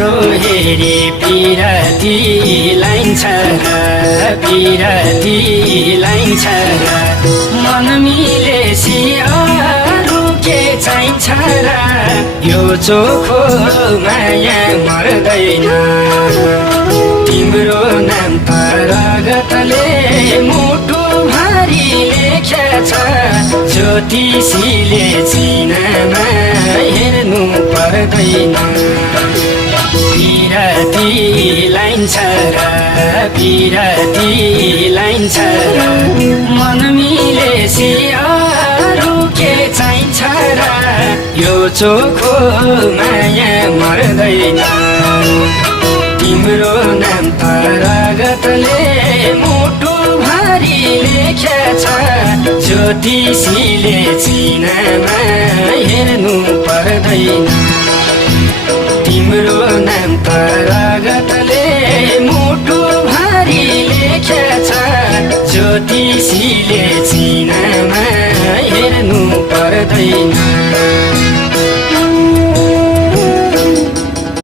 तिम्रो हेरी पिरती लाइन्छ पिरती लाइन्छ मन मिलेसी अरू के चाहिन्छ र यो चोखो माया मर्दैन तिम्रो नाम रगतले मुटु भारी लेखेछ ज्योतिषीले चिनामा हेर्नु पर्दैन पिरती लाइन्छ र पिरती लाइन्छ र मन मिलेसी अरू के चाहिन्छ र यो चोखो माया मर्दैन तिम्रो नाम रगतले मुटु भारी लेखेछ ज्योतिषीले चिनामा हेर्नु पर्दैन तिम्रो नाम रगतले मुटु भारी लेखेछ ज्योतिषीले चिनामा हेर्नु पर्दैन